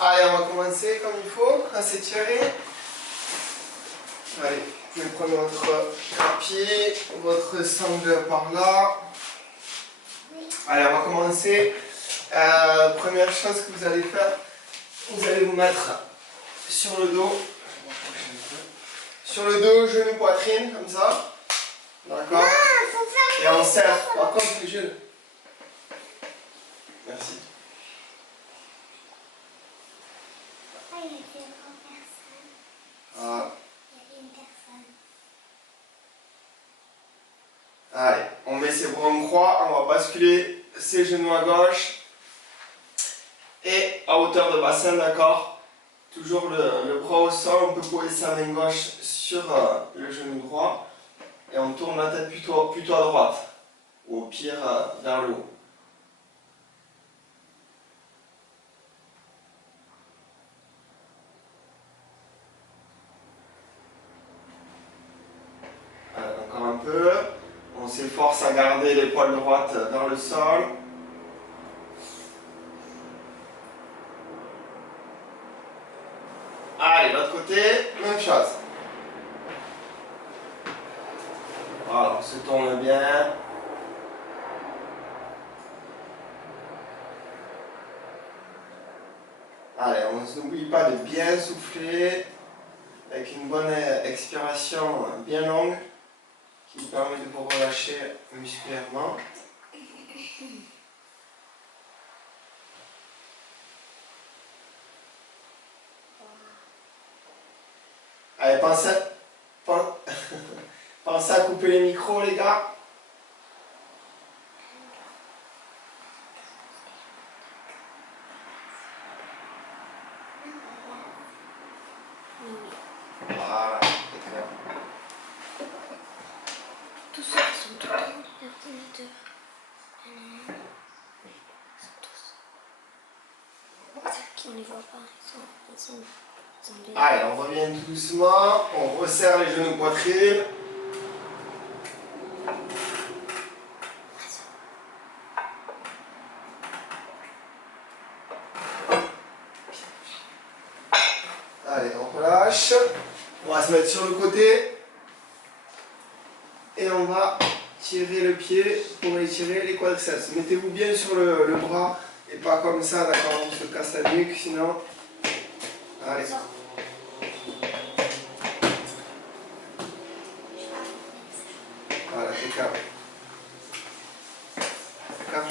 Allez, on va commencer comme il faut, à s'étirer. Allez, vous pouvez prendre votre tapis, votre sangle par là. Allez, on va commencer. Première chose que vous allez faire, vous allez vous mettre sur le dos. Sur le dos, genou, poitrine, comme ça. D'accord. Et on serre. Par contre, les genoux. Merci. Voilà. Allez, on met ses bras en croix, on va basculer ses genoux à gauche et à hauteur de bassin, d'accord. Toujours le bras au sol, on peut poser sa main gauche sur le genou droit et on tourne la tête plutôt à droite ou au pire vers le haut. Encore un peu, on s'efforce à garder l'épaule droite vers le sol. Allez, l'autre côté, même chose. Voilà, on se tourne bien. Allez, on n'oublie pas de bien souffler avec une bonne expiration bien longue qui vous permet de vous relâcher musculairement. Allez, pensez à couper les micros, les gars. Voilà, c'est clair. Tous ceux qui sont tout le temps l'ordinateur. Ils sont tous. Ceux qui ne les voient pas, ils sont bien. Allez, on revient doucement, on resserre les genoux poitrine. Allez, on relâche. On va se mettre sur le côté. Et on va tirer le pied pour étirer les quadriceps. Mettez-vous bien sur le bras et pas comme ça, d'accord? On se casse la nuque sinon. Allez. Voilà, c'est calme. Calme.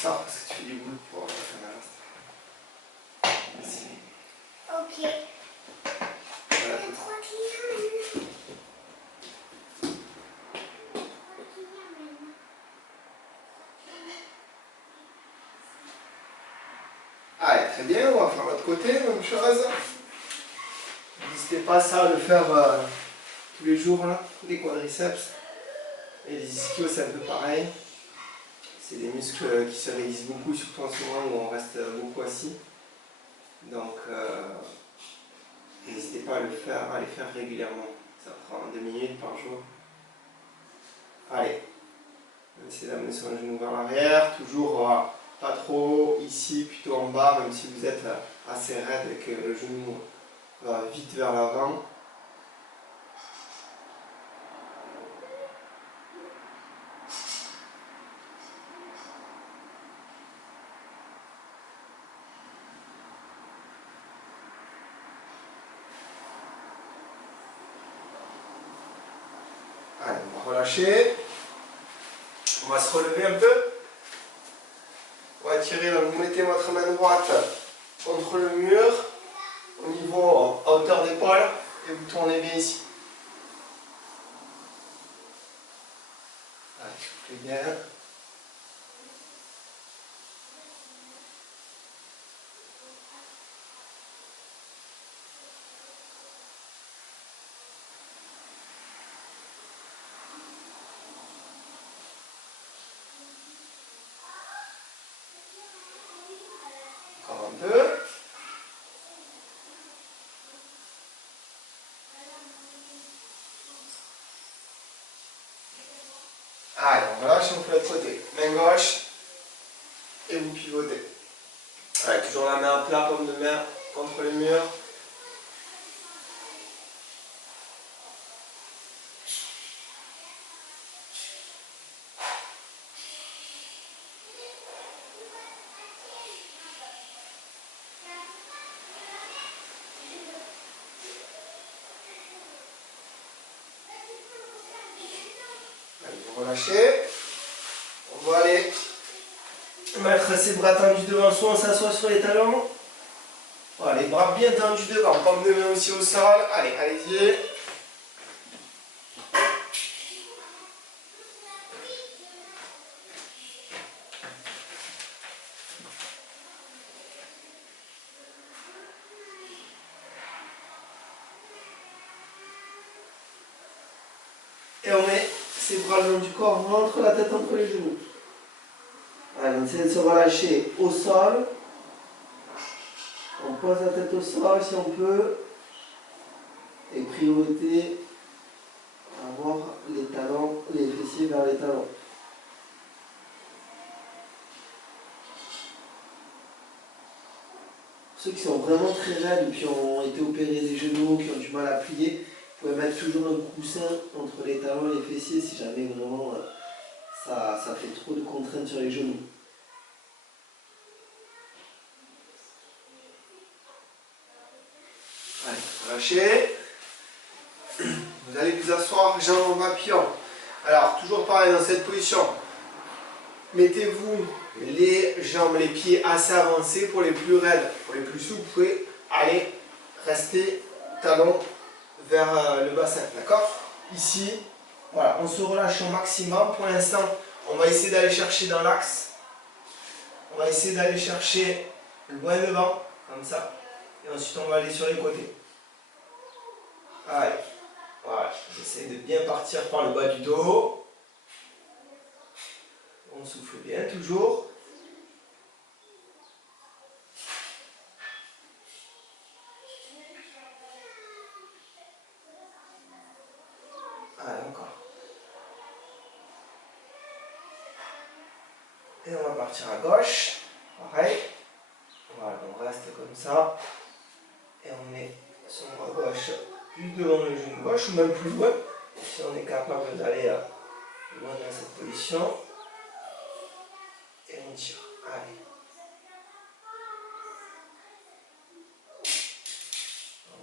Ça, parce que tu fais du boulot pour la caméra. Merci. Ok. Voilà. Allez, très bien, on va faire l'autre côté, même chose. N'hésitez pas ça à le faire tous les jours, là, les quadriceps. Et les ischios, c'est un peu pareil. C'est des muscles qui se réalisent beaucoup, surtout en ce moment où on reste beaucoup assis. Donc, n'hésitez pas à les faire régulièrement. Ça prend 2 minutes par jour. Allez, on essaie d'amener son genou vers l'arrière, toujours pas trop ici, plutôt en bas, même si vous êtes assez raide et que le genou va vite vers l'avant. Allez, on va relâcher. On va se relever un peu. On va tirer, donc vous mettez votre main droite contre le mur, au niveau, à hauteur d'épaule, et vous tournez bien ici. Allez, soufflez bien. Encore un peu. Allez, on relâche, on fait l'autre côté. Main gauche et vous pivotez. Allez, toujours la main à plat, paume de main contre le mur. Allez, vous relâchez. On va aller mettre ses bras tendus devant soi, on s'assoit sur les talons. Voilà, les bras bien tendus devant, paume de main aussi au sol. Allez, allez-y. Et on met ses bras le long du corps, on rentre la tête entre les genoux. Allez, on essaie de se relâcher au sol. On pose la tête au sol si on peut. Et priorité, avoir les talons, les fessiers vers les talons. Ceux qui sont vraiment très raides et qui ont été opérés des genoux, qui ont du mal à plier, vous pouvez mettre toujours un coussin entre les talons et les fessiers si jamais vraiment ça fait trop de contraintes sur les genoux. Allez, relâchez. Vous allez vous asseoir, jambes en papillon. Alors, toujours pareil dans cette position. Mettez-vous les jambes, les pieds assez avancés pour les plus raides. Pour les plus souples, vous pouvez aller rester talons vers le bassin. D'accord? Ici, voilà, on se relâche au maximum. Pour l'instant, on va essayer d'aller chercher dans l'axe. On va essayer d'aller chercher loin devant, comme ça. Et ensuite, on va aller sur les côtés. Allez. Voilà, j'essaie de bien partir par le bas du dos. On souffle bien, toujours. Allez, encore. Et on va partir à gauche. Pareil. Voilà, on reste comme ça. Et on met son bras gauche juste devant le genou gauche, ou même plus loin. Si on est capable d'aller loin dans cette position. Et on tire. Allez.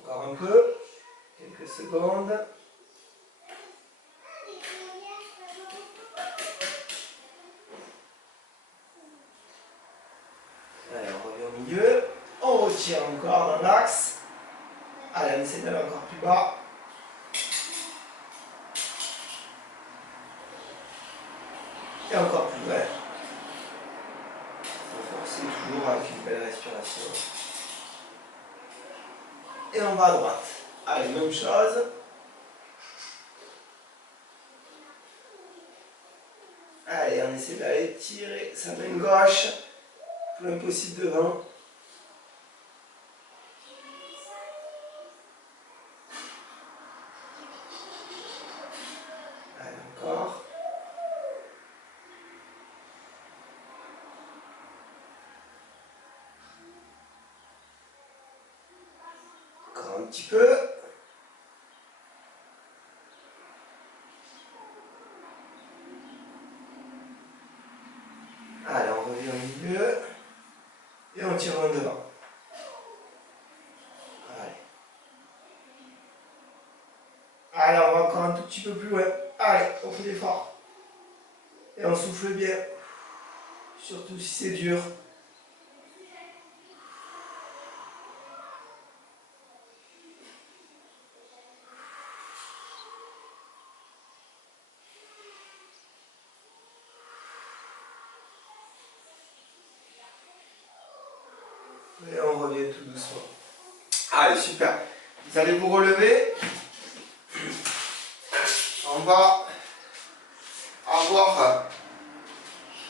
Encore un peu. Quelques secondes. Allez, on revient au milieu. On retire encore dans l'axe. Allez, on essaie d'aller encore plus bas. Et encore plus loin. On va forcer toujours avec une belle respiration. Et on va à droite. Allez, même chose. Allez, on essaie d'aller tirer sa main gauche le plus possible devant. Allez, encore. Encore un petit peu. Allez, on revient au milieu. Et on tire en devant. Allez. Allez, on va encore un tout petit peu plus loin. Allez, on fait l'effort. Et on souffle bien. Surtout si c'est dur. Et on revient tout doucement. Allez, super. Vous allez vous relever. On va avoir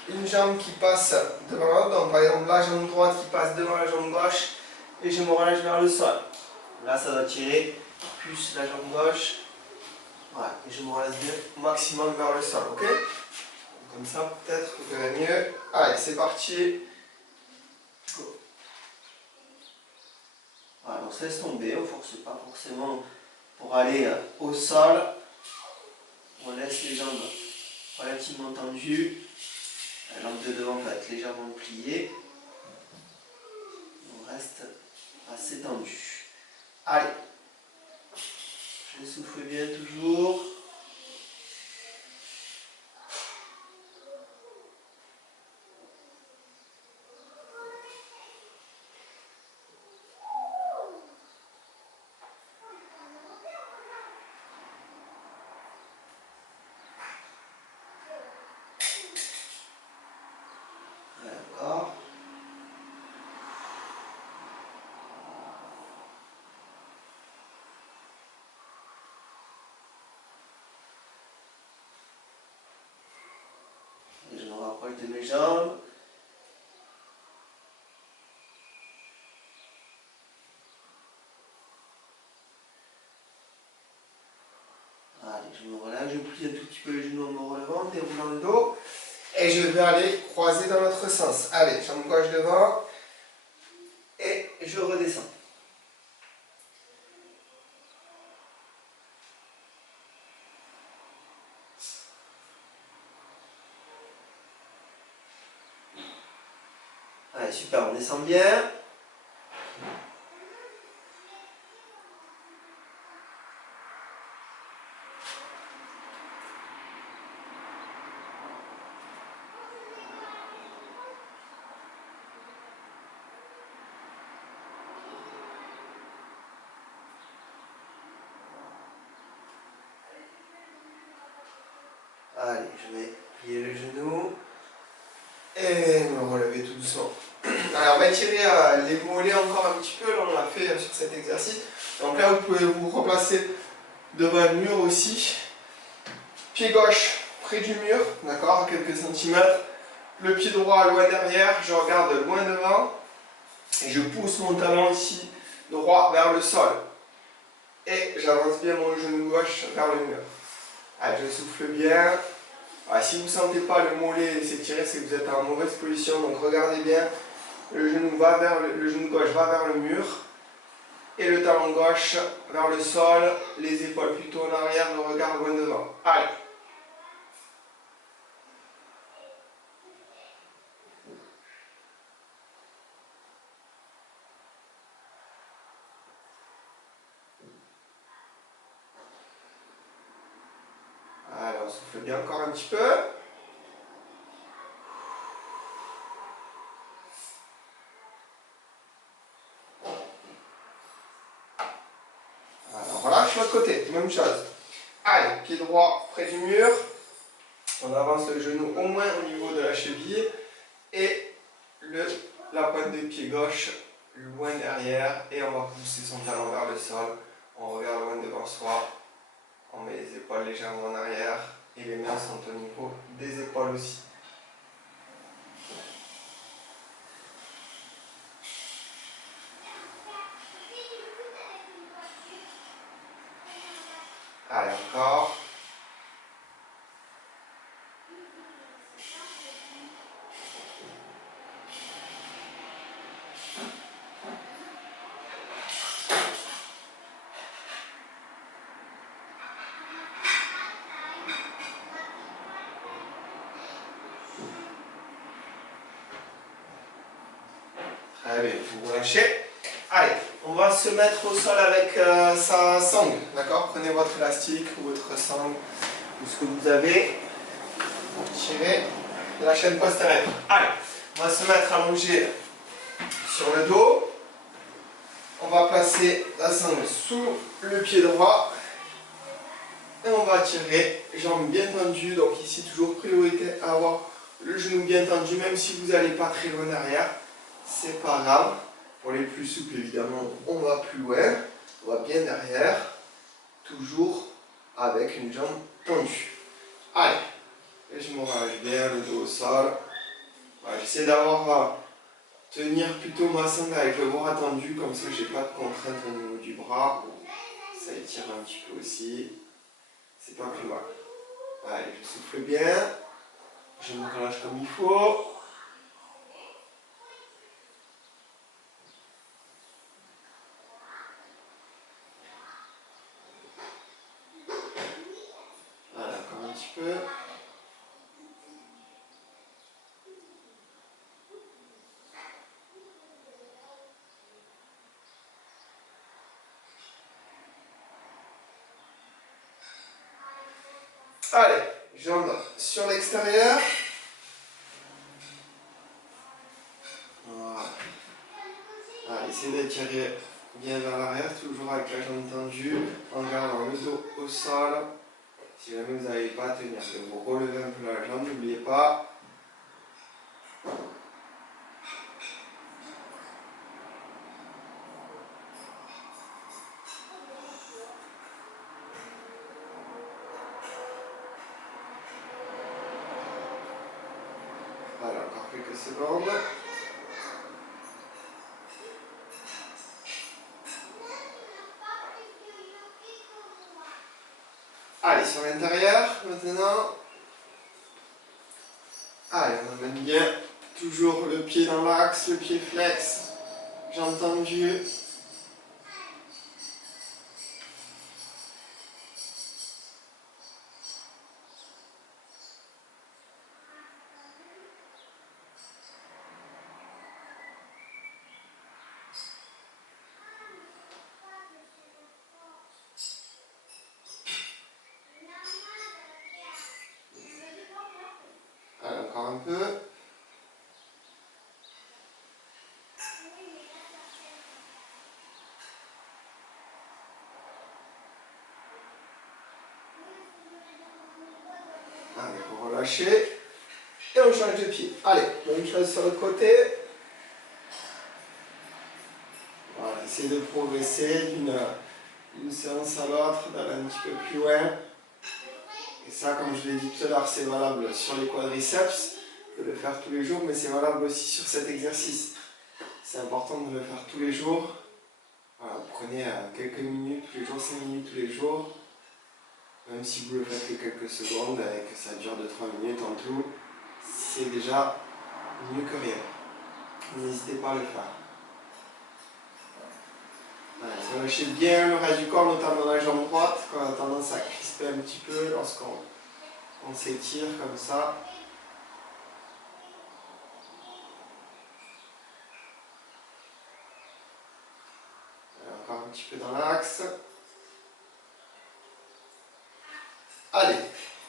une jambe qui passe devant l'autre. Donc par exemple la jambe droite qui passe devant la jambe gauche. Et je me relâche vers le sol. Là ça doit tirer plus la jambe gauche. Voilà. Et je me relâche bien au maximum vers le sol. Ok? Comme ça, peut-être, vous verrez mieux. Allez, c'est parti. Go. Voilà, on se laisse tomber, on ne force pas forcément pour aller au sol. On laisse les jambes relativement tendues. La jambe de devant va être légèrement pliée. On reste assez tendu. Allez. Je souffle bien toujours. Encore. Et je me rapproche de mes jambes. Allez, je me relâche, je plie un tout petit peu les genoux en me relevant, déroulant le dos. Et je vais aller croiser dans l'autre sens. Allez, jambe gauche devant. Et je redescends. Allez, super, on descend bien. Allez, je vais plier le genou et me relever tout doucement. Alors, on va étirer les mollets encore un petit peu, là on l'a fait sur cet exercice. Donc là, vous pouvez vous replacer devant le mur aussi. Pied gauche près du mur, d'accord, à quelques centimètres. Le pied droit loin derrière, je regarde loin devant. Et je pousse mon talon ici droit vers le sol. Et j'avance bien mon genou gauche vers le mur. Allez, je souffle bien. Alors, si vous ne sentez pas le mollet s'étirer, c'est que vous êtes en mauvaise position. Donc regardez bien, le genou gauche va vers le mur. Et le talon gauche vers le sol, les épaules plutôt en arrière, le regard loin devant. Allez. Alors, on souffle bien encore un petit peu. Alors, relâche l'autre côté, même chose. Allez, pied droit près du mur. On avance le genou au moins au niveau de la cheville. Et la pointe de pied gauche loin derrière. Et on va pousser son talon vers le sol. On regarde loin devant soi. On met les épaules légèrement en arrière. Et les mains sont au niveau des épaules aussi. Allez, encore. Très bien, vous relâchez. Allez, on va se mettre au sol avec sa sangle, d'accord? Prenez votre élastique ou votre sangle, ou ce que vous avez, pour tirer la chaîne postérieure. Allez, on va se mettre allongé sur le dos. On va placer la sangle sous le pied droit. Et on va tirer, jambes bien tendues. Donc ici, toujours priorité à avoir le genou bien tendu, même si vous n'allez pas très loin derrière. C'est pas grave. Pour les plus souples, évidemment, on va plus loin. On va bien derrière. Toujours avec une jambe tendue. Allez. Et je me relâche bien, le dos au sol. Voilà, j'essaie d'avoir tenir plutôt ma sangle avec le bras tendu, comme ça j'ai pas de contrainte au niveau du bras. Ça étire un petit peu aussi. C'est pas plus mal. Allez, je souffle bien. Je me relâche comme il faut. Voilà, encore un petit peu. Allez, jambes sur l'extérieur. Voilà. Allez, essayez d'étirer bien vers l'arrière, toujours avec la jambe tendue, en gardant le dos au sol. Si jamais vous n'arrivez pas à tenir, vous relevez un peu la jambe, n'oubliez pas. Voilà, encore quelques secondes. Allez, sur l'intérieur, maintenant. Allez, on amène bien. Toujours le pied dans l'axe, le pied flex. Jambe tendue. Allez, encore un peu. Allez, pour relâcher. Et on change de pied. Allez, même chose sur le côté. Voilà, essayez de progresser d'une séance à l'autre, d'aller un petit peu plus loin. Et ça, comme je l'ai dit tout à l'heure, c'est valable sur les quadriceps, de le faire tous les jours, mais c'est valable aussi sur cet exercice. C'est important de le faire tous les jours. Voilà, vous prenez quelques minutes tous les jours, 5 minutes tous les jours. Même si vous le faites que quelques secondes et que ça dure 2-3 minutes en tout, c'est déjà mieux que rien. N'hésitez pas à le faire. Voilà, relâchez bien le reste du corps, notamment la jambe droite, qu'on a tendance à crisper un petit peu lorsqu'on s'étire comme ça. Encore un petit peu dans l'axe. Allez,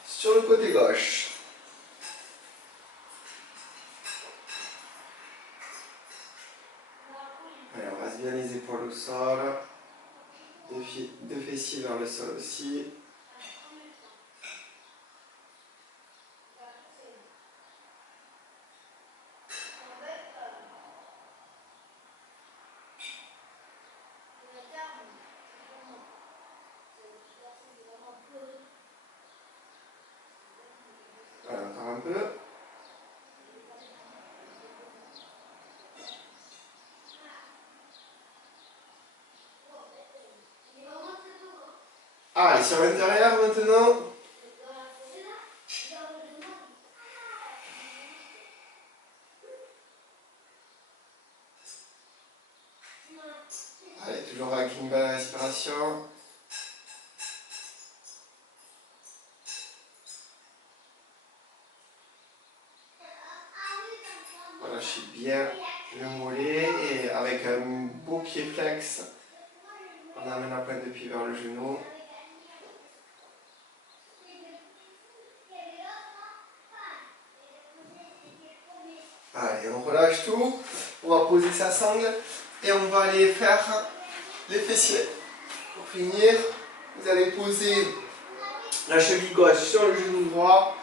sur le côté gauche. Allez, on reste bien les épaules au sol. Deux fessiers vers le sol aussi. Voilà, encore un peu. Allez, sur l'intérieur maintenant. Allez, toujours avec une belle respiration. Relâchez bien le mollet et avec un beau pied flex, on amène la pointe de pied vers le genou. Allez, on relâche tout. On va poser sa sangle et on va aller faire les fessiers. Pour finir, vous allez poser la cheville gauche sur le genou droit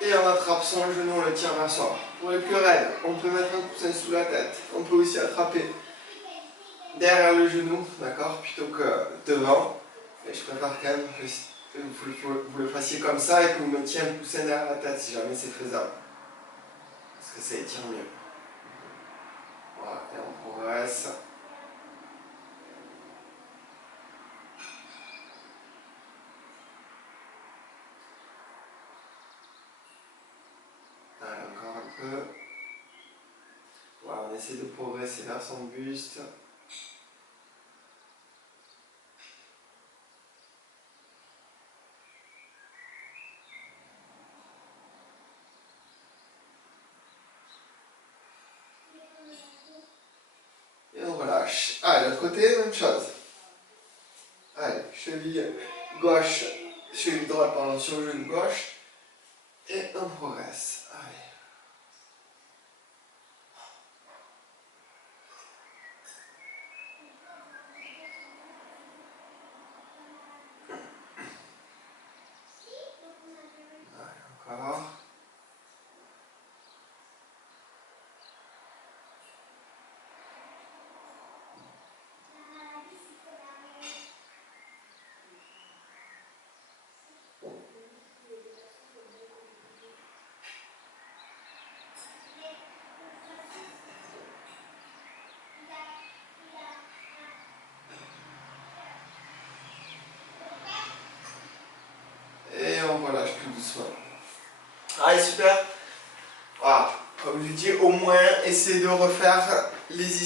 et on attrape son genou, on le tire vers soi. Pour les plus raides, on peut mettre un coussin sous la tête. On peut aussi attraper derrière le genou, d'accord, plutôt que devant. Et je préfère quand même que vous le fassiez comme ça et que vous mettiez un coussin derrière la tête si jamais c'est faisable. Parce que ça étire mieux. Voilà, et on progresse. essaie de progresser vers son buste. Et on relâche. Allez, l'autre côté, même chose. Allez, cheville gauche, cheville droite, pardon, sur le genou gauche. Et on progresse. Allez. Encore. Et on relâche tout doucement. Allez, super. Voilà. Comme je dis, au moins, essayez de refaire les